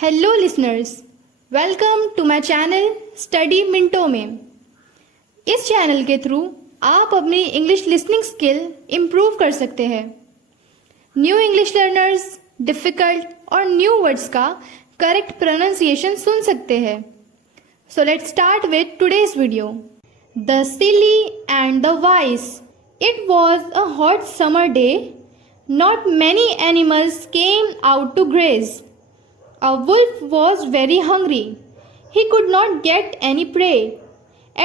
Hello listeners, welcome to my channel study मिनटों में। इस चैनल के थ्रू आप अपनी इंग्लिश लिसनिंग स्किल इम्प्रूव कर सकते हैं। न्यू इंग्लिश लर्नर्स डिफ़िकल्ट और न्यू वर्ड्स का करेक्ट प्रोनाउंसिएशन सुन सकते हैं। So let's start with today's video. The silly and the vice. It was a hot summer day. Not many animals came out to graze. A wolf was very hungry. He could not get any prey.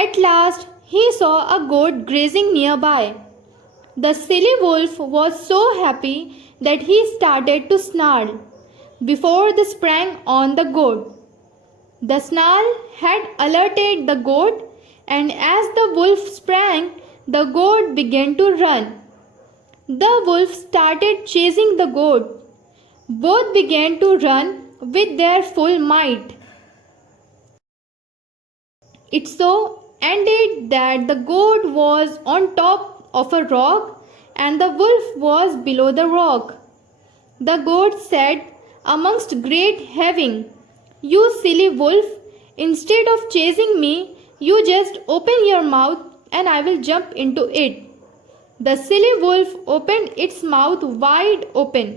At last, he saw a goat grazing nearby. The silly wolf was so happy that he started to snarl before they sprang on the goat. The snarl had alerted the goat, and as the wolf sprang, the goat began to run. The wolf started chasing the goat. Both began to run with their full might. It so ended that the goat was on top of a rock and the wolf was below the rock. The goat said amongst great heaving, "You silly wolf, instead of chasing me, you just open your mouth and I will jump into it." The silly wolf opened its mouth wide open.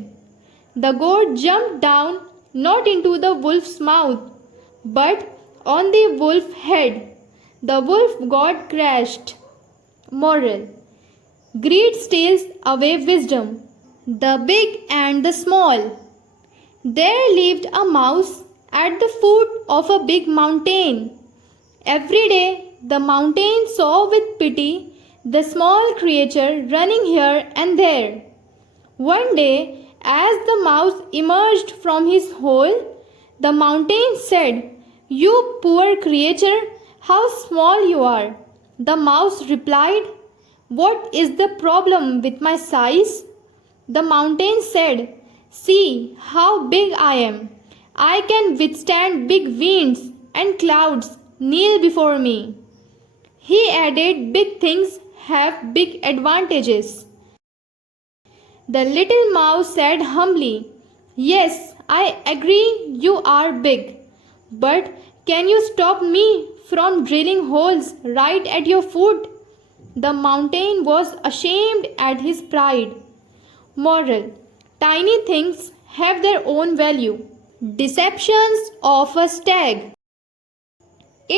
The goat jumped down, not into the wolf's mouth, but on the wolf's head. The wolf got crushed. Moral: greed steals away wisdom. The big and the small. There lived a mouse at the foot of a big mountain. Every day the mountain saw with pity the small creature running here and there. One day, as the mouse emerged from his hole, the mountain said, "You poor creature, how small you are." The mouse replied, "What is the problem with my size?" The mountain said, "See how big I am. I can withstand big winds and clouds kneel before me." He added, "Big things have big advantages." The little mouse said humbly, "Yes, I agree you are big, but can you stop me from drilling holes right at your foot?" The mountain was ashamed at his pride. Moral: tiny things have their own value. Deceptions of a stag.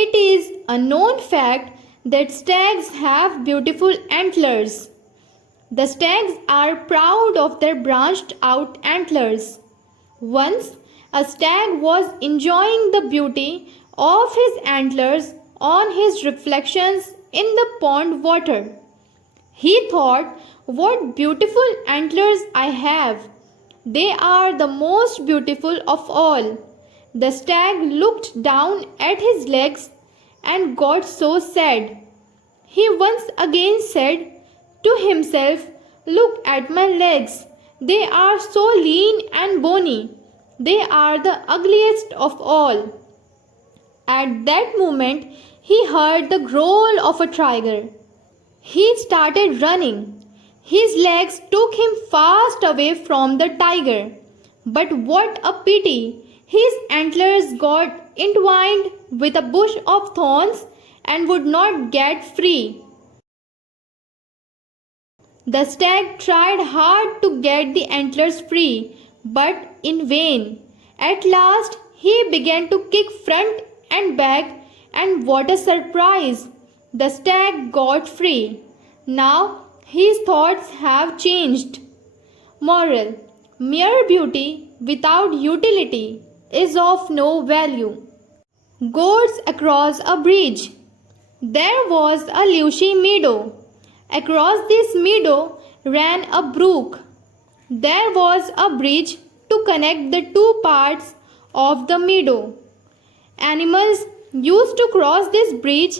It is a known fact that stags have beautiful antlers. The stags are proud of their branched out antlers. Once, a stag was enjoying the beauty of his antlers on his reflections in the pond water. He thought, "What beautiful antlers I have! They are the most beautiful of all." The stag looked down at his legs and got so sad. He once again said to himself, "Look at my legs. They are so lean and bony. They are the ugliest of all." At that moment, he heard the growl of a tiger. He started running. His legs took him fast away from the tiger. But what a pity! His antlers got entwined with a bush of thorns and would not get free. The stag tried hard to get the antlers free, but in vain. At last, he began to kick front and back, and what a surprise! The stag got free. Now, his thoughts have changed. Moral: mere beauty without utility is of no value. Goats across a bridge. There was a lushy meadow. Across this meadow ran a brook. There was a bridge to connect the two parts of the meadow. Animals used to cross this bridge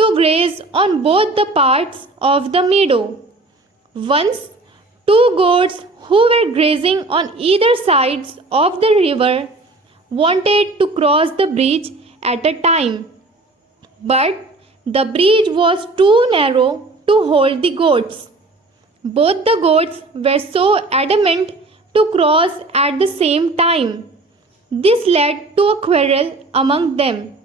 to graze on both the parts of the meadow. Once, two goats who were grazing on either sides of the river wanted to cross the bridge at a time. But the bridge was too narrow to hold the goats. Both the goats were so adamant to cross at the same time. This led to a quarrel among them.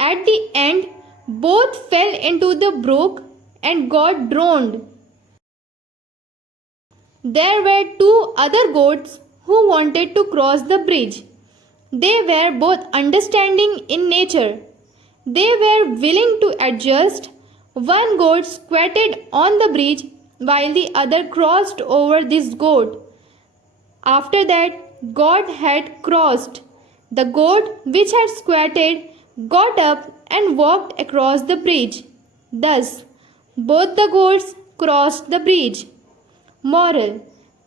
At the end, both fell into the brook and got drowned. There were two other goats who wanted to cross the bridge. They were both understanding in nature. They were willing to adjust. One goat squatted on the bridge while the other crossed over this goat. After that, God had crossed. The goat which had squatted got up and walked across the bridge. Thus, both the goats crossed the bridge. Moral: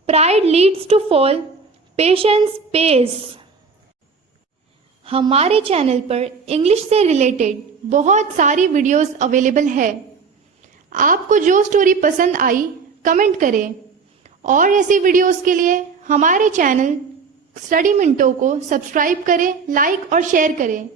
Pride leads to fall, patience pays. हमारे channel पर English से related बहुत सारी videos available है। आपको जो story पसंद आई comment करें और ऐसी वीडियोस के लिए हमारे चैनल स्टडी मिनटों को सब्सक्राइब करें, लाइक और शेयर करें।